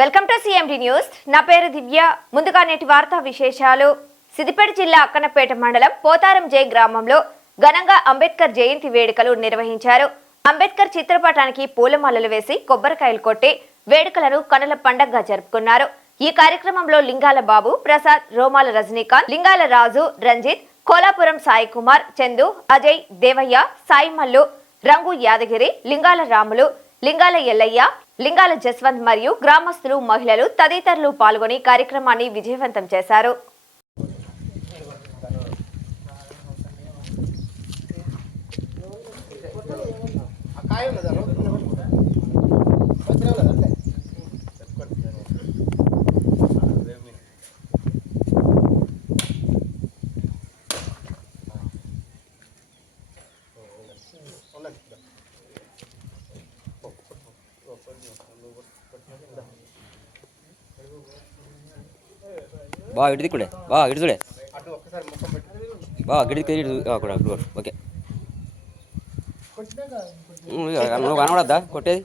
Welcome to CMD news. నా పేరు దివ్య. ముందుగా నేటి వార్తా విశేషాలు. సిద్దిపేట జిల్లా అక్కన్నపేట మండలం పోతారం జై గ్రామంలో ఘనంగా అంబేద్కర్ జయంతి వేడుకలు నిర్వహించారు. అంబేద్కర్ చిత్రపటానికి పూలమాలలు వేసి కొబ్బరికాయలు కొట్టి వేడుకలను కనుల పండగగా జరుపుకున్నారు. ఈ కార్యక్రమంలో లింగాల బాబు, ప్రసాద్, రోమాల రజనీకాంత్, లింగాల రాజు, రంజిత్, కోలాపురం సాయి కుమార్, చందు, అజయ్, దేవయ్య, సాయి మల్లు, రంగు యాదగిరి, లింగాల రాములు, లింగాల ఎల్లయ్య, లింగాల జస్వంత్ మరియు గ్రామస్తులు, మహిళలు తదితరులు పాల్గొని కార్యక్రమాన్ని విజయవంతం చేశారు. బా ఇటు కూడా బా ఇటు చూడే బా గిడికి కూడా ఓకే నువ్వు కనబడద్దా కొట్టేది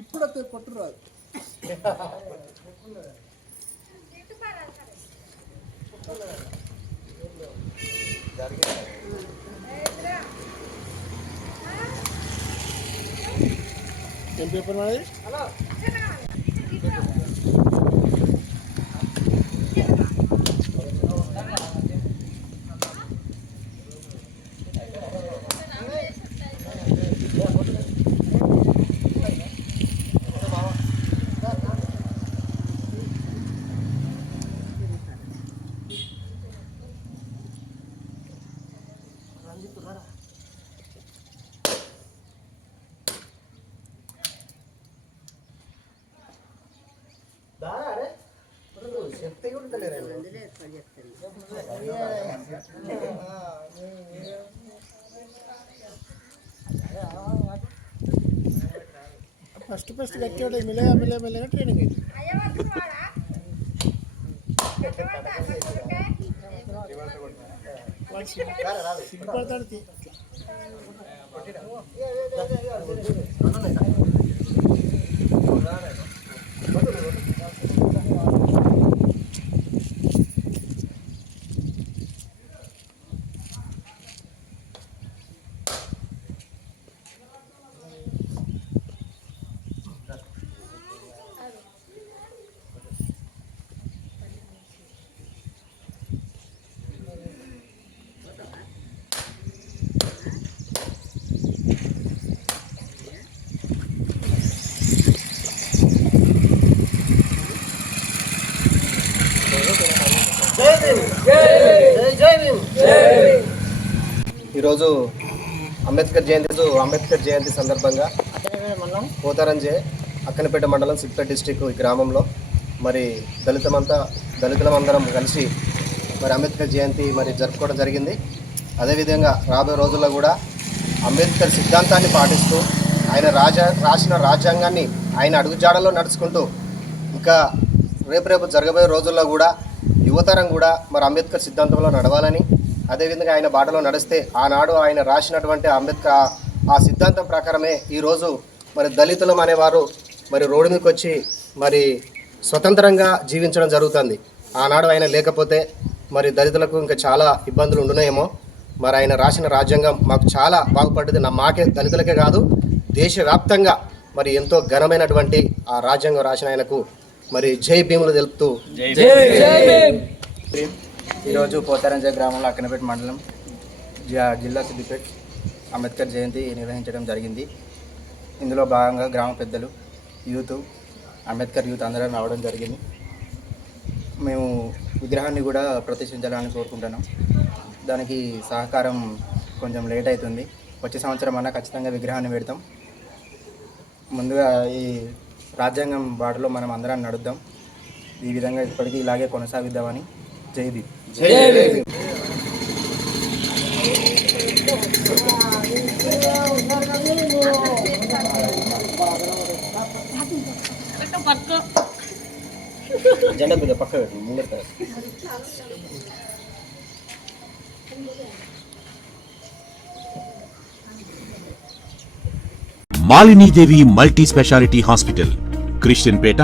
ఇప్పుడు కొట్టురాదు. ఏం పేపర్ మరి? ఫస్ట్ కట్టే మెల్లగా ట్రైనింగ్ అయింది. సిగ్గుపడతాడు. ఈరోజు అంబేద్కర్ జయంతి సందర్భంగా పోతారంజే అక్కన్నపేట మండలం సిద్దిపేట డిస్టిక్ ఈ గ్రామంలో మరి దళితులమందరం కలిసి మరి అంబేద్కర్ జయంతి మరి జరుపుకోవడం జరిగింది. అదేవిధంగా రాబోయే రోజుల్లో కూడా అంబేద్కర్ సిద్ధాంతాన్ని పాటిస్తూ ఆయన రాసిన రాజ్యాంగాన్ని ఆయన అడుగుజాడలో నడుచుకుంటూ ఇంకా రేపు జరగబోయే రోజుల్లో కూడా యువతరం కూడా మరి అంబేద్కర్ సిద్ధాంతంలో నడవాలని, అదేవిధంగా ఆయన బాటలో నడిస్తే ఆనాడు ఆయన రాసినటువంటి అంబేద్కర్ ఆ సిద్ధాంతం ప్రకారమే ఈరోజు మరి దళితులం అనేవారు మరి రోడ్డు మీదకి వచ్చి మరి స్వతంత్రంగా జీవించడం జరుగుతుంది. ఆనాడు ఆయన లేకపోతే మరి దళితులకు ఇంకా చాలా ఇబ్బందులు ఉండునేమో. మరి ఆయన రాసిన రాజ్యాంగం మాకు చాలా బాగుపడ్డది. మాకే దళితులకే కాదు దేశవ్యాప్తంగా మరి ఎంతో ఘనమైనటువంటి ఆ రాజ్యాంగం రాసిన ఆయనకు మరి జై భీములు తెలుపుతూ ఈరోజు పోతారంజ గ్రామంలో అక్కనపేట మండలం జిల్లా సిద్దిపేట అంబేద్కర్ జయంతి నిర్వహించడం జరిగింది. ఇందులో భాగంగా గ్రామ పెద్దలు, యూత్, అంబేద్కర్ యూత్ అందరం రావడం జరిగింది. మేము విగ్రహాన్ని కూడా ప్రతిష్ఠించాలని కోరుకుంటున్నాం. దానికి సహకారం కొంచెం లేట్ అవుతుంది. వచ్చే సంవత్సరం అన్నా ఖచ్చితంగా విగ్రహాన్ని పెడతాం. ముందుగా ఈ రాజ్యాంగం బాటలో మనం అందరం నడుద్దాం. ఈ విధంగా ఇప్పటికీ ఇలాగే కొనసాగిద్దామని. జై భీమ్. జెండా మీద పక్క ముందు Malinidevi multi speciality hospital, Christian Peta,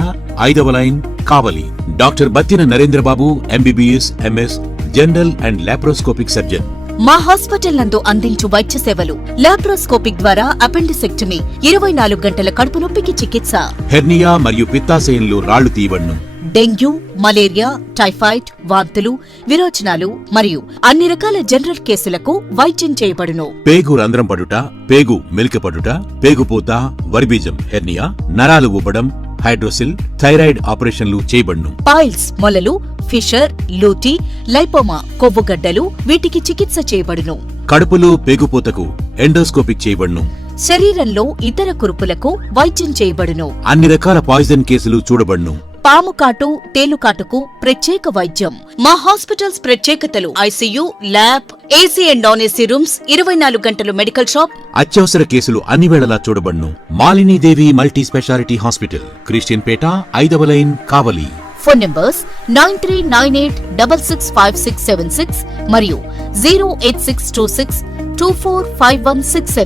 5వ line, Kavali. Doctor Battina Narendrababu, MBBS, MS, general and laparoscopic surgeon. మా హాస్పిటల్ నందు అందించు వైద్య సేవలు: లాప్రోస్కోపిక్ ద్వారా అపెండిసెక్టమీ, 24 గంటల కడుపు నొప్పికి చికిత్స, హెర్నియా మరియు పిత్తాశయంలో రాళ్లు తీయబడును, డెంగ్యూ, మలేరియా, టైఫాయిడ్, వాంతులు, విరోచనాలు మరియు అన్ని రకాల జనరల్ కేసులకు వైద్యం చేయబడును. పేగు రంధ్రం పడుట, పేగు మెలికపడుట, పేగుపూత, వర్బీజం, హెర్నియా, నరాలు ఊపడం, హైడ్రోసిల్, థైరాయిడ్ ఆపరేషన్లు చేయబడును. పైల్స్, మొలలు, ఫిషర్, లూటీ, లైపోమా, కొవ్వుగడ్డలు, వీటికి చికిత్స చేయబడును. కడుపులో పేగుపూతకు ఎండోస్కోపిక్ చేయబడును. శరీరంలో ఇతర కురుపులకు వైద్యం చేయబడును. అన్ని రకాల పాయిజన్ కేసులు చూడబడును. పాము కాటు, తేలుకాటుకు ప్రత్యేక వైద్యం. మా హాస్పిటల్స్ ప్రత్యేకతలు: ICU, lab, AC and non AC rooms, 24 గంటలు మెడికల్ షాప్. అత్యవసర కేసులు అన్ని వేళలా చూడబడును. Malinidevi multi speciality hospital, Christian Peta, 5వ లైన్, కావలి. ఫోన్ నంబర్స్ 9398665676 మరియు 08626245167.